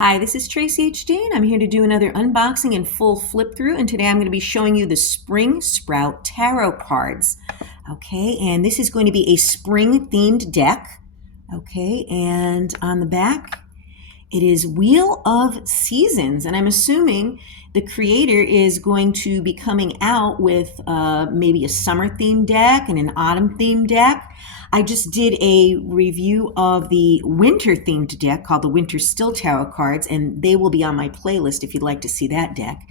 Hi, this is Tracy H. Dean. I'm here to do another unboxing and full flip through, and today I'm going to be showing you the Spring Sprout Tarot cards. Okay, and this is going to be a spring themed deck. Okay, and on the back it is Wheel of Seasons, and I'm assuming the creator is going to be coming out with maybe a summer themed deck and an autumn themed deck. I just did a review of the winter themed deck called the Winter Still Tarot cards, and they will be on my playlist if you'd like to see that deck.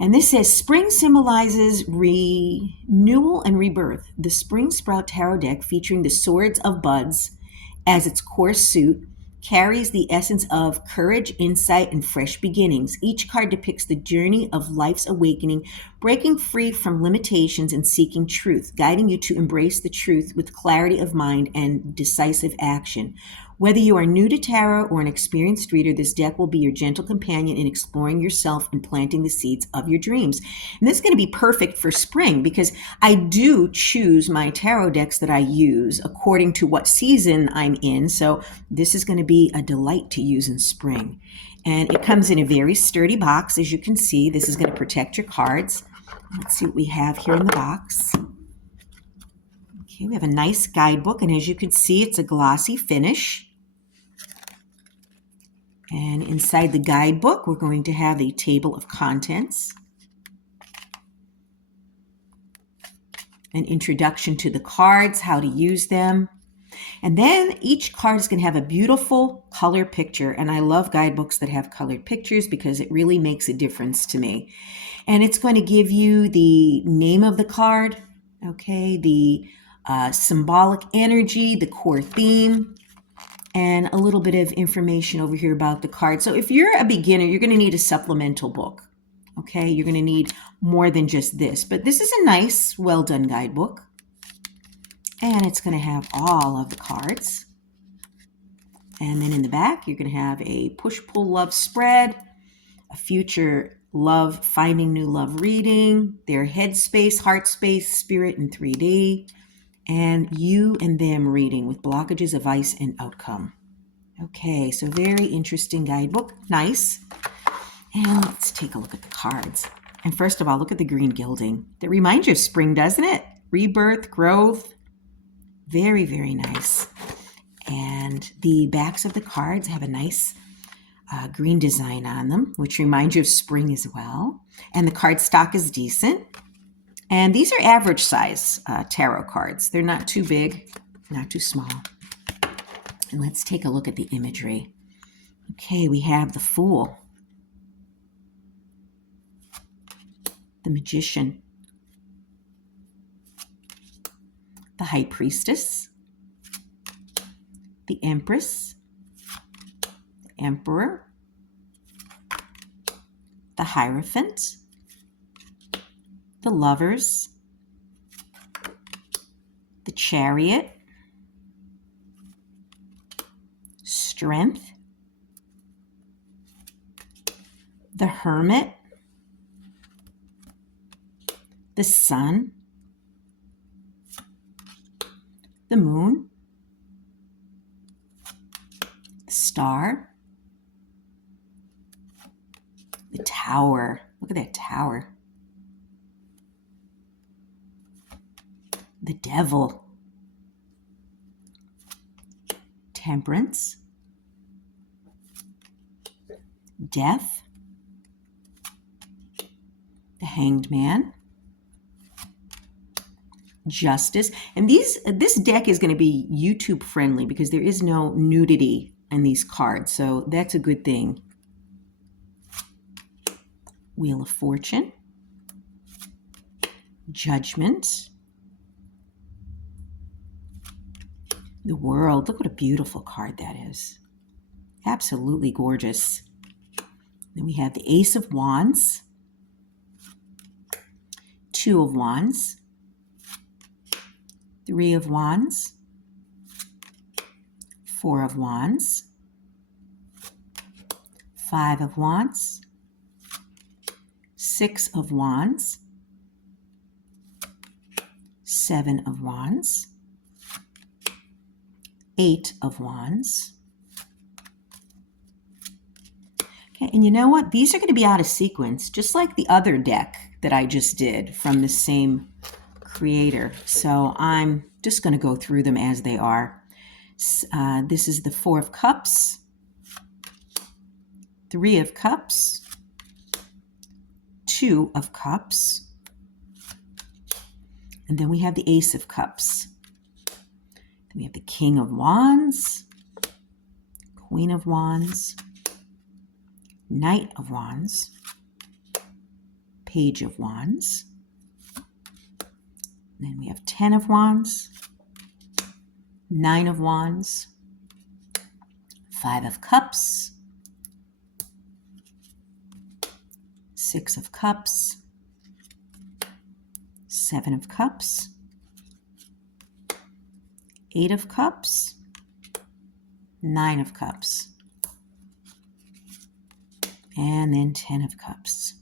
And this says spring symbolizes renewal and rebirth. The Spring Sprout Tarot deck, featuring the Swords of Buds as its core suit, carries the essence of courage, insight, and fresh beginnings. Each card depicts the journey of life's awakening, breaking free from limitations and seeking truth, guiding you to embrace the truth with clarity of mind and decisive action. Whether you are new to tarot or an experienced reader, this deck will be your gentle companion in exploring yourself and planting the seeds of your dreams. And this is going to be perfect for spring because I do choose my tarot decks that I use according to what season I'm in. So this is going to be a delight to use in spring. And it comes in a very sturdy box, as you can see. This is going to protect your cards. Let's see what we have here in the box. Okay, we have a nice guidebook, and as you can see, it's a glossy finish. And inside the guidebook, we're going to have a table of contents, an introduction to the cards, how to use them. And then each card is going to have a beautiful color picture. And I love guidebooks that have colored pictures because it really makes a difference to me. And it's going to give you the name of the card, okay, the symbolic energy, the core theme, and a little bit of information over here about the card. So if you're a beginner, you're going to need a supplemental book. Okay, you're going to need more than just this. But this is a nice, well-done guidebook. And it's going to have all of the cards. And then in the back, you're going to have a push-pull love spread, a future love, finding new love reading, their head space, heart space, spirit in 3D, and you and them reading with blockages, advice, and outcome. Okay, so very interesting guidebook. Nice. And let's take a look at the cards. And first of all, look at the green gilding. That reminds you of spring, doesn't it? Rebirth, growth. Very, very nice. And the backs of the cards have a nice green design on them, which reminds you of spring as well. And the card stock is decent. And these are average size tarot cards. They're not too big, not too small. And let's take a look at the imagery. Okay, we have the Fool, the Magician, the High Priestess, the Empress, the Emperor, the Hierophant, the Lovers, the Chariot, Strength, the Hermit, the Sun, the Moon, the Star, the Tower. Look at that tower. The Devil, Temperance, Death, the Hanged Man, Justice. And this deck is going to be YouTube friendly because there is no nudity in these cards, so that's a good thing. Wheel of Fortune, Judgment, the World. Look what a beautiful card that is. Absolutely gorgeous. Then we have the Ace of Wands, Two of Wands, Three of Wands, Four of Wands, Five of Wands, Six of Wands, Seven of Wands, Eight of Wands, Okay, and you know what? These are going to be out of sequence, just like the other deck that I just did from the same creator. So I'm just going to go through them as they are. This is the Four of Cups, Three of Cups, Two of Cups, and then we have the Ace of Cups. Then we have the King of Wands, Queen of Wands, Knight of Wands, Page of Wands. And then we have 10 of Wands, 9 of Wands, 5 of Cups, 6 of Cups, 7 of Cups, 8 of Cups, 9 of Cups, and then 10 of Cups.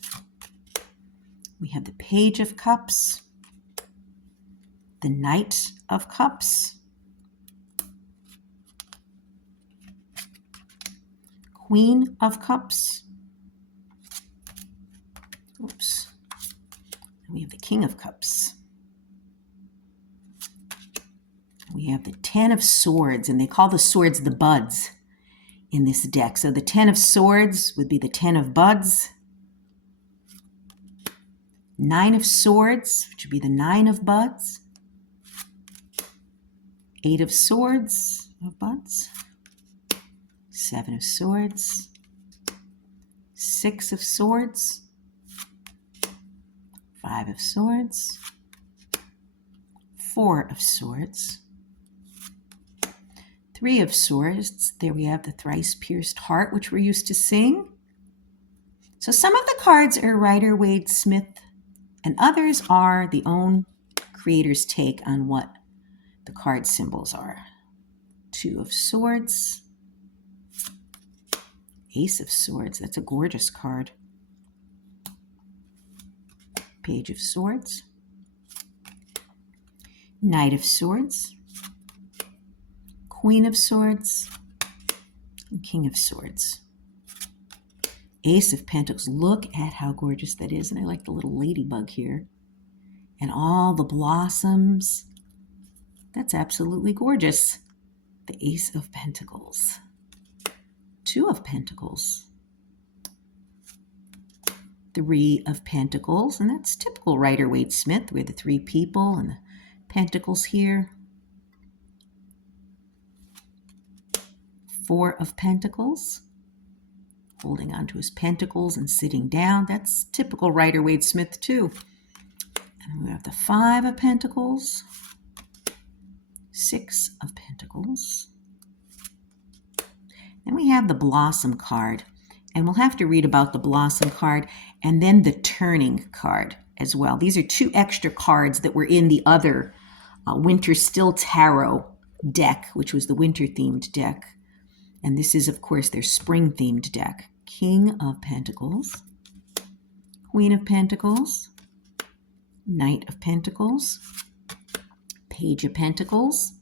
We have the Page of Cups, the Knight of Cups, Queen of Cups, oops, and we have the King of Cups. We have the 10 of Swords, and they call the swords the buds in this deck. So the 10 of Swords would be the 10 of buds. 9 of Swords, which would be the 9 of buds. 8 of Swords of buds. 7 of Swords. 6 of Swords. 5 of Swords. 4 of Swords. 3 of Swords. There we have the Thrice Pierced Heart, which we're used to sing. So some of the cards are Rider-Waite-Smith, and others are the own creator's take on what the card symbols are. 2 of Swords. Ace of Swords. That's a gorgeous card. Page of Swords. Knight of Swords. Queen of Swords, and King of Swords. Ace of Pentacles. Look at how gorgeous that is. And I like the little ladybug here. And all the blossoms. That's absolutely gorgeous. The Ace of Pentacles. 2 of Pentacles. 3 of Pentacles. And that's typical Rider-Waite-Smith. We have the 3 people and the pentacles here. 4 of Pentacles, holding onto his pentacles and sitting down. That's typical Rider-Waite-Smith too. And we have the 5 of Pentacles, 6 of Pentacles. Then we have the Blossom card. And we'll have to read about the Blossom card and then the Turning card as well. These are 2 extra cards that were in the other Winter Still Tarot deck, which was the winter-themed deck. And this is, of course, their spring-themed deck. King of Pentacles, Queen of Pentacles, Knight of Pentacles, Page of Pentacles,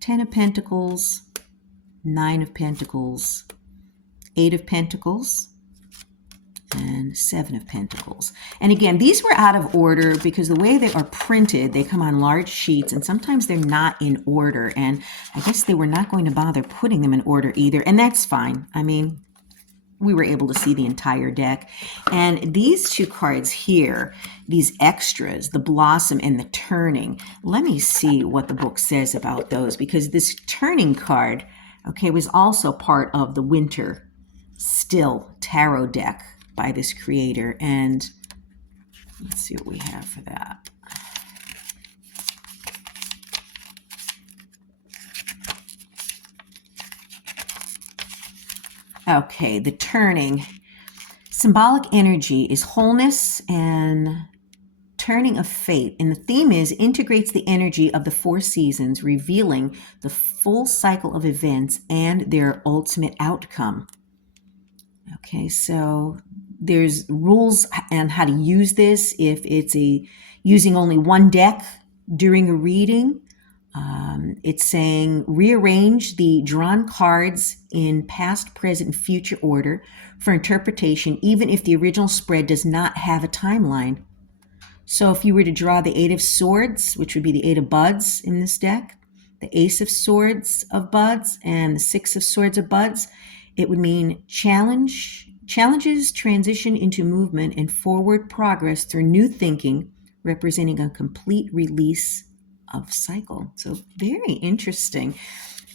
10 of Pentacles, 9 of Pentacles, 8 of Pentacles, and 7 of Pentacles. And again, these were out of order because the way they are printed, they come on large sheets and sometimes they're not in order. And I guess they were not going to bother putting them in order either. And that's fine. I mean, we were able to see the entire deck. And these 2 cards here, these extras, the Blossom and the Turning, let me see what the book says about those, because this Turning card, okay, was also part of the Winter Still Tarot deck by this creator. And let's see what we have for that. Okay, the Turning. Symbolic energy is wholeness and turning of fate. And the theme is integrates the energy of the 4 seasons, revealing the full cycle of events and their ultimate outcome. Okay, so there's rules on how to use this. If it's using only one deck during a reading, It's saying rearrange the drawn cards in past, present, and future order for interpretation, even if the original spread does not have a timeline. So if you were to draw the Eight of Swords, which would be the Eight of Buds in this deck, the Ace of Swords of Buds, and the Six of Swords of Buds, it would mean challenges transition into movement and forward progress through new thinking, representing a complete release of cycle. So very interesting.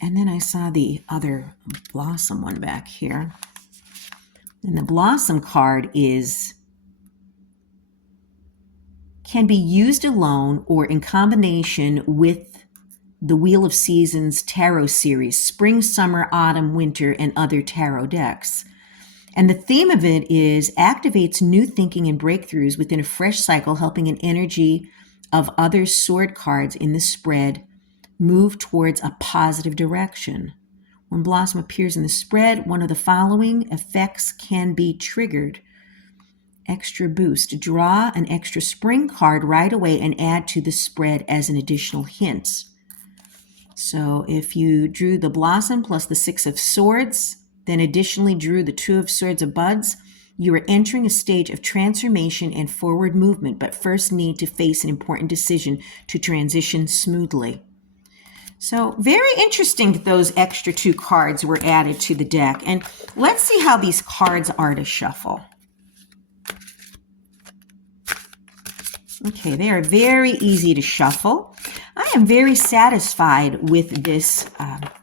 And then I saw the other Blossom one back here. And the Blossom card can be used alone or in combination with the Wheel of Seasons Tarot series, spring, summer, autumn, winter, and other tarot decks. And the theme of it is activates new thinking and breakthroughs within a fresh cycle, helping an energy of other sword cards in the spread move towards a positive direction. When Blossom appears in the spread, one of the following effects can be triggered. Extra boost. Draw an extra spring card right away and add to the spread as an additional hint. So if you drew the Blossom plus the Six of Swords, then additionally drew the Two of Swords of Buds, you are entering a stage of transformation and forward movement, but first need to face an important decision to transition smoothly. So very interesting that those extra 2 cards were added to the deck. And let's see how these cards are to shuffle. Okay, they are very easy to shuffle. I am very satisfied with this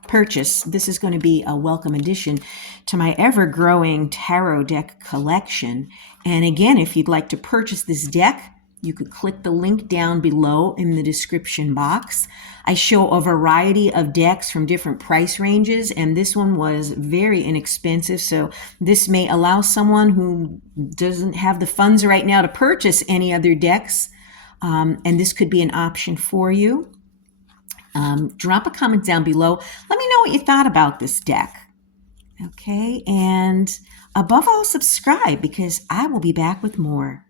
purchase. This is going to be a welcome addition to my ever-growing tarot deck collection. And again, if you'd like to purchase this deck, you could click the link down below in the description box. I show a variety of decks from different price ranges, and this one was very inexpensive. So this may allow someone who doesn't have the funds right now to purchase any other decks, and this could be an option for you. Drop a comment down below. Let me know what you thought about this deck. Okay, and above all, subscribe because I will be back with more.